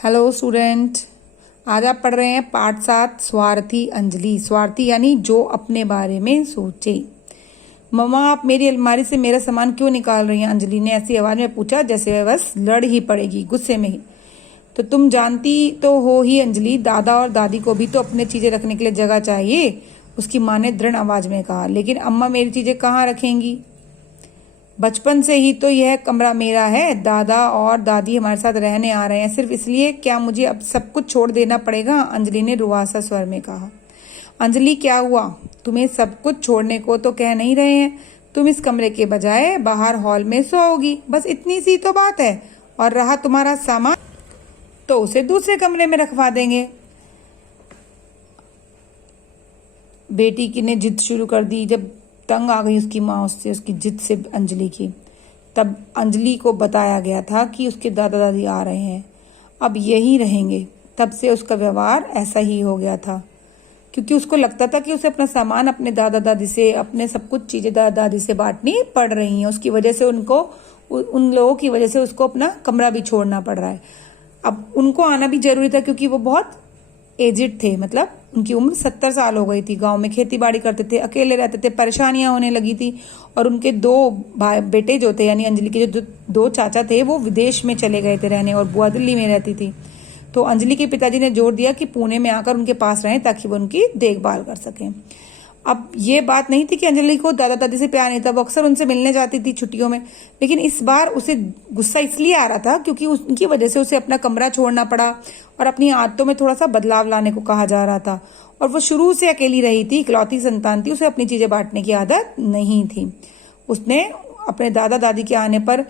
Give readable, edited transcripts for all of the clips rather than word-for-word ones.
Hello student. आज आप पढ़ रहे हैं पाठ 7 स्वार्थी अंजलि। स्वार्थी यानी जो अपने बारे में सोचे। मम्मा आप मेरी अलमारी से मेरा सामान क्यों निकाल रही हैं? अंजलि ने ऐसी आवाज में पूछा जैसे वह बस लड़ ही पड़ेगी, गुस्से में ही। तो तुम जानती तो हो ही अंजलि, दादा और दादी को भी तो अपनी चीजें रखने के लिए जगह चाहिए, उसकी माँ ने दृढ़ आवाज में कहा। लेकिन अम्मा मेरी चीजें कहाँ रखेंगी? बचपन से ही तो यह कमरा मेरा है। दादा और दादी हमारे साथ रहने आ रहे हैं, सिर्फ इसलिए क्या मुझे अब सब कुछ छोड़ देना पड़ेगा? अंजलि ने रुआसा स्वर में कहा। अंजलि क्या हुआ? तुम्हें सब कुछ छोड़ने को तो कह नहीं रहे हैं। तुम इस कमरे के बजाय बाहर हॉल में सोओगी, बस इतनी सी तो बात है। और रहा तुम्हारा सामान तो उसे दूसरे कमरे में रखवा देंगे। बेटी की ने जिद शुरू कर दी। जब तंग आ गई उसकी माँ उससे, उसकी जिद से अंजलि की, तब अंजलि को बताया गया था कि उसके दादा दादी आ रहे हैं, अब यही रहेंगे। तब से उसका व्यवहार ऐसा ही हो गया था, क्योंकि उसको लगता था कि उसे अपना सामान अपने दादा दादी से, अपने सब कुछ चीजें दादा दादी से बांटनी पड़ रही हैं। उसकी वजह से उन लोगों की वजह से उसको अपना कमरा भी छोड़ना पड़ रहा है। अब उनको आना भी जरूरी था, क्योंकि वो बहुत एजिड थे, मतलब उनकी उम्र 70 साल हो गई थी। गांव में खेती बाड़ी करते थे, अकेले रहते थे, परेशानियां होने लगी थी। और उनके दो भाई बेटे जो थे, यानी अंजलि के जो दो चाचा थे, वो विदेश में चले गए थे रहने, और बुआ दिल्ली में रहती थी। तो अंजलि के पिताजी ने जोर दिया कि पुणे में आकर उनके पास रहें, ताकि वो उनकी देखभाल कर सकें। अब ये बात नहीं थी कि अंजलि को दादा दादी से प्यार नहीं था, वो अक्सर उनसे मिलने जाती थी छुट्टियों में। लेकिन इस बार उसे गुस्सा इसलिए आ रहा था क्योंकि उनकी वजह से उसे अपना कमरा छोड़ना पड़ा और अपनी आदतों में थोड़ा सा बदलाव लाने को कहा जा रहा था। और वो शुरू से अकेली रही थी, इकलौती संतान थी, उसे अपनी चीजें बांटने की आदत नहीं थी। उसने अपने दादा दादी के आने पर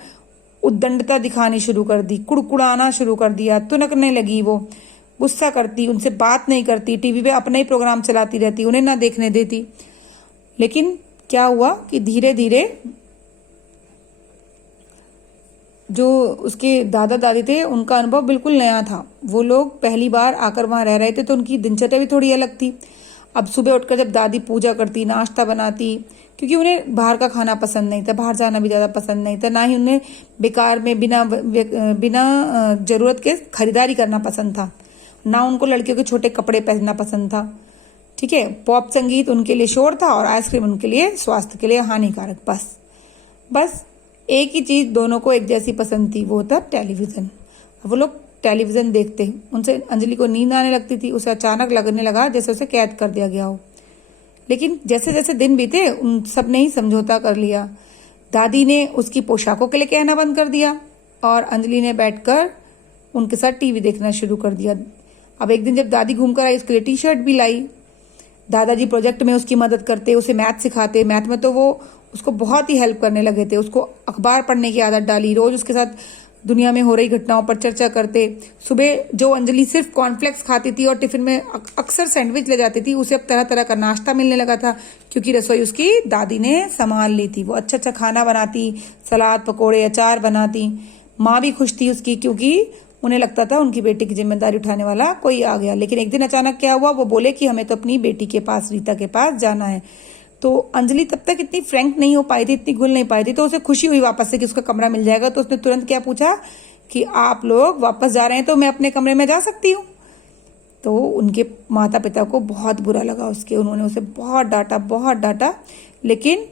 उद्दंडता दिखानी शुरू कर दी, कुड़कुड़ाना शुरू कर दिया, तुनकने लगी। वो गुस्सा करती, उनसे बात नहीं करती, टीवी पे अपना ही प्रोग्राम चलाती रहती, उन्हें ना देखने देती। लेकिन क्या हुआ कि धीरे धीरे जो उसके दादा दादी थे, उनका अनुभव बिल्कुल नया था। वो लोग पहली बार आकर वहां रह रहे थे, तो उनकी दिनचर्या भी थोड़ी अलग थी। अब सुबह उठकर जब दादी पूजा करती, नाश्ता बनाती, क्योंकि उन्हें बाहर का खाना पसंद नहीं था, बाहर जाना भी ज्यादा पसंद नहीं था, ना ही उन्हें बेकार में बिना जरूरत के खरीदारी करना पसंद था, ना उनको लड़कियों के छोटे कपड़े पहनना पसंद था। ठीक है, पॉप संगीत उनके लिए शोर था और आइसक्रीम उनके लिए स्वास्थ्य के लिए हानिकारक। बस एक ही चीज दोनों को एक जैसी पसंद थी, वो था टेलीविजन। वो लोग टेलीविजन देखते, उनसे अंजलि को नींद आने लगती थी। उसे अचानक लगने लगा जैसे उसे कैद कर दिया गया हो। लेकिन जैसे जैसे दिन बीते, उन सब ने ही समझौता कर लिया। दादी ने उसकी पोशाकों के लिए कहना बंद कर दिया और अंजलि ने बैठकर उनके साथ टीवी देखना शुरू कर दिया। अब एक दिन जब दादी घूमकर आई, उसके लिए टी शर्ट भी लाई। दादाजी प्रोजेक्ट में उसकी मदद करते, उसे मैथ सिखाते। मैथ में तो वो उसको बहुत ही हेल्प करने लगे थे। उसको अखबार पढ़ने की आदत डाली, रोज उसके साथ दुनिया में हो रही घटनाओं पर चर्चा करते। सुबह जो अंजलि सिर्फ कॉर्नफ्लेक्स खाती थी और टिफिन में अक्सर सैंडविच ले जाती थी, उसे अब तरह तरह का नाश्ता मिलने लगा था, क्योंकि रसोई उसकी दादी ने संभाल ली थी। वो अच्छा अच्छा खाना बनाती, सलाद, पकोड़े, अचार बनाती। माँ भी खुश थी उसकी, क्योंकि उन्हें लगता था उनकी बेटी की जिम्मेदारी उठाने वाला कोई आ गया। लेकिन एक दिन अचानक क्या हुआ, वो बोले कि हमें तो अपनी बेटी के पास, रीता के पास जाना है। तो अंजलि तब तक इतनी फ्रैंक नहीं हो पाई थी, इतनी घुल नहीं पाई थी, तो उसे खुशी हुई वापस से कि उसका कमरा मिल जाएगा। तो उसने तुरंत क्या पूछा कि आप लोग वापस जा रहे हैं तो मैं अपने कमरे में जा सकती हूँ? तो उनके माता पिता को बहुत बुरा लगा उसके, उन्होंने उसे बहुत डांटा। लेकिन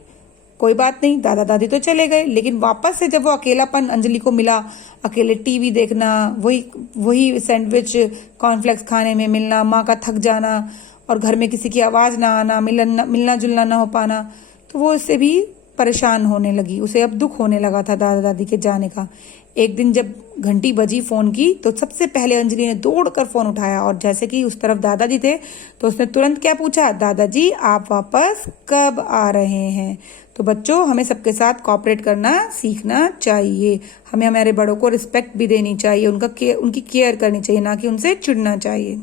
कोई बात नहीं, दादा दादी तो चले गए। लेकिन वापस से जब वो अकेलापन अंजलि को मिला, अकेले टीवी देखना, वही सैंडविच कॉर्नफ्लेक्स खाने में मिलना, माँ का थक जाना और घर में किसी की आवाज ना आना, मिलना जुलना ना हो पाना, तो वो इससे भी परेशान होने लगी। उसे अब दुख होने लगा था दादा दादी के जाने का। एक दिन जब घंटी बजी फोन की, तो सबसे पहले अंजलि ने दौड़कर फोन उठाया, और जैसे कि उस तरफ दादाजी थे, तो उसने तुरंत क्या पूछा, दादाजी आप वापस कब आ रहे हैं? तो बच्चों, हमें सबके साथ कोऑपरेट करना सीखना चाहिए। हमें हमारे बड़ों को रिस्पेक्ट भी देनी चाहिए, उनकी केयर करनी चाहिए, ना कि उनसे चिढ़ना चाहिए।